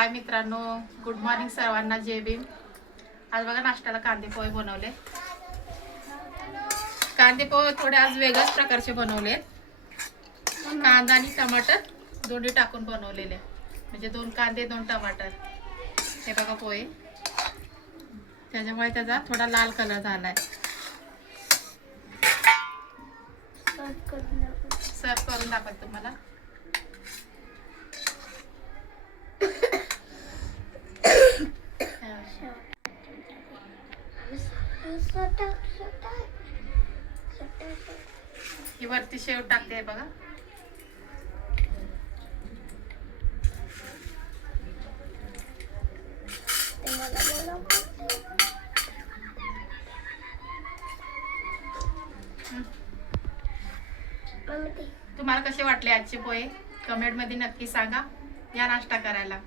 हाय मित्रांनो, good morning सर्वांना. जय भीम. आज बघा नाश्त्याला कांदे पोहे बनवले. कांदे पोहे थोडे आज वेगळ्याच प्रकारचे बनवले. कांदा आणि टमाटर दोन्ही टाकून बनवलेले, म्हणजे 2 कांदे 2 टमाटर. हे बघा पोहे, त्याच्यामुळे त्याचा थोडा लाल कलर झालाय. सर्व करून दाखवते तुम्हाला. ही वरती शेव टाकते बघा. तुम्हाला कसे वाटले आजचे पोहे कमेंट मध्ये नक्की सांगा. या नाश्ता करायला.